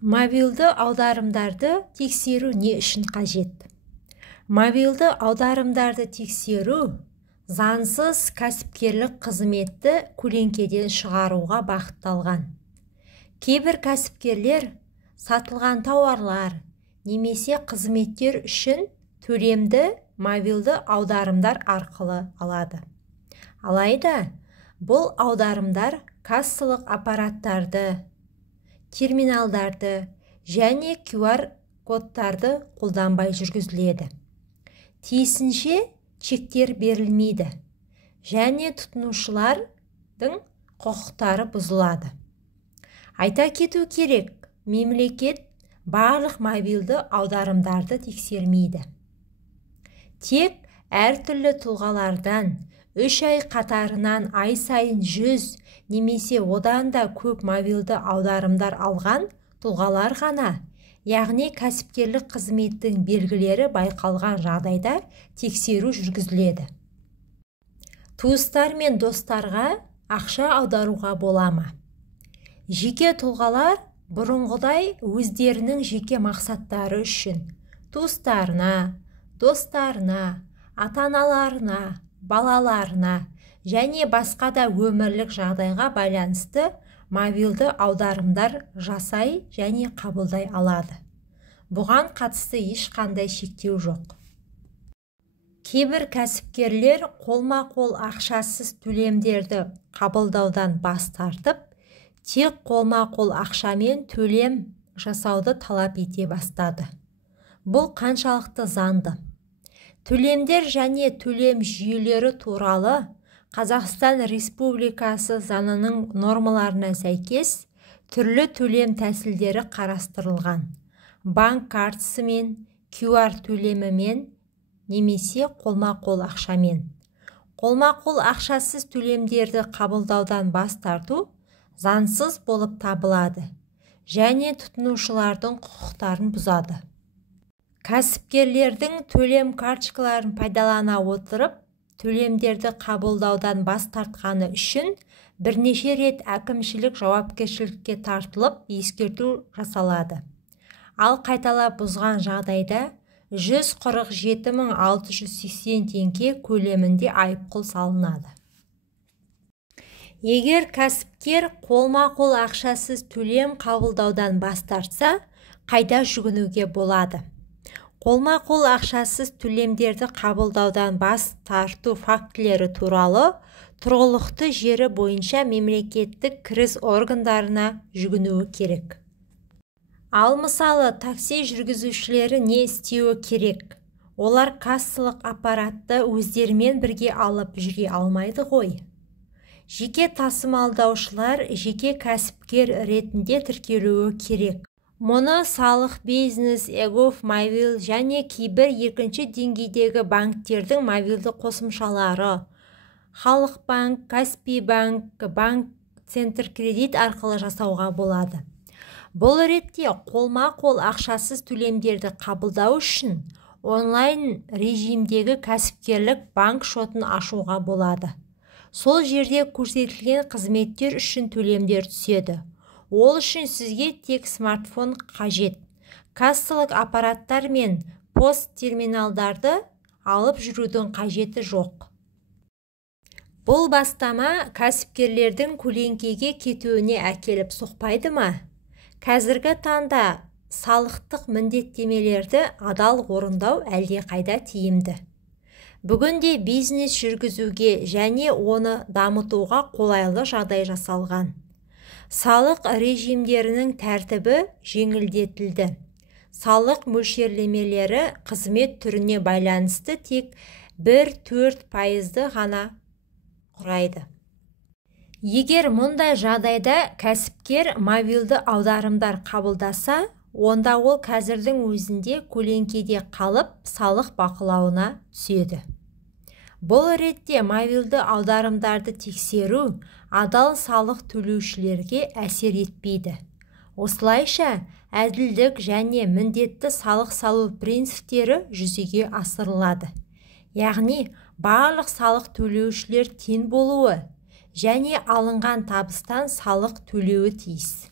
Мобилді аударымдарды тексеру не үшін қажет? Мобилді аударымдарды тексеру заңсыз кәсіпкерлік қызметті көлеңкеден шығаруға бағытталған. Кейбір кәсіпкерлер сатылған тауарлар немесе қызметтер үшін төлемді мобилді аударымдар арқылы алады. Алайда, бұл аударымдар кассалық аппараттарды, терминалдарды және QR кодтарды қолданбай жүргізіледі. Тиісінше чектер берілмейді және тұтынушылардың құқықтары бұзылады. Айта кету керек, мемлекет барлық мобилді аударымдарды тексермейді. Тек әртүрлі тұлғалардан 3 ай қатарынан ай сайын 100 немесе одан да көп мобилді аударымдар алған тұлғалар ғана, яғни кәсіпкерлік қызметтің белгілері байқалған жағдайда тексеру жүргізіледі. Туыстар мен достарға ақша аударуға бола ма? Жеке тұлғалар бұрынғыдай өздерінің жеке мақсаттары үшін туыстарына, достарына, ата-аналарына, балаларына және басқа да өмірлік жағдайға байланысты мобилді аударымдар жасай және қабылдай алады. Бұған қатысты ешқандай шектеу жоқ. Кейбір кәсіпкерлер қолма-қол ақшасыз төлемдерді қабылдаудан бас тартып, тек қолма-қол ақшамен төлем жасауды талап ете бастады. Бұл қаншалықты заңды? Төлемдер және төлем жүйелері туралы Қазақстан Республикасы заңының нормаларына сәйкес түрлі төлем тәсілдері қарастырылған. Банк картасымен, QR төлемімен немесе қолма-қол ақшамен. Қолма-қол ақшасыз төлемдерді қабылдаудан бас тарту заңсыз болып табылады және тұтынушылардың құқықтарын бұзады. Кәсіпкерлердің төлем карточкаларын пайдалана отырып, төлемдерді қабылдаудан бас тартқаны үшін бірнеше рет әкімшілік жауапкершілікке тартылып, ескерту жасалады. Ал қайталап бұзған жағдайда 147.680 теңге көлемінде айыппұл салынады. Егер кәсіпкер қолма-қол ақшасыз төлем қабылдаудан бас тартса, қайда жүгінуге болады? Қолма-қол ақшасыз төлемдерді қабылдаудан бас тарту фактілері туралы тұрғылықты жері бойынша мемлекеттік кіріс органдарына жүгінуі керек. Ал мысалы, такси жүргізушілері не істеуі керек? Олар кассалық аппаратты өздерімен бірге алып жүре алмайды ғой. Жеке тасымалдаушылар жеке кәсіпкер ретінде тіркелуі керек. Мұны салық бизнес, эгоф мобил және кейбір екінші деңгейдегі банктердің мобилді қосымшалары, Халық банк, Каспий банк, банк Центр кредит арқылы жасауға болады. Бұл ретте қолма-қол ақшасыз төлемдерді қабылдау үшін онлайн режимдегі кәсіпкерлік банк шотын ашуға болады. Сол жерде көрсетілген қызметтер үшін төлемдер түседі. Ол үшін сізге тек смартфон қажет. Кассалық аппараттар мен пост терминалдарды алып жүрудің қажеті жоқ. Бұл бастама кәсіпкерлердің көлеңкеге кетуіне әкеліп соқпайды ма? Қазіргі таңда салықтық міндеттемелерді адал орындау әлдеқайда тиімді. Бүгінде бизнес жүргізуге және оны дамытуға қолайлы жағдай жасалған. Салық режимдерінің тәртібі жеңілдетілді. Салық мөлшерлемелері қызмет түріне байланысты тек 1-4% ғана құрайды. Егер мұндай жағдайда кәсіпкер мобилді аударымдар қабылдаса, онда ол қазірдің өзінде көлеңкеде қалып салық бақылауына түседі. Бұл ретте мобилді аударымдарды тексеру адал салық төлеушілерге әсер етпейді. Осылайша, әділдік және міндетті салық салу принциптері жүзеге асырылады. Яғни, барлық салық төлеушілер тең болуы және алынған табыстан салық төлеуі тиіс.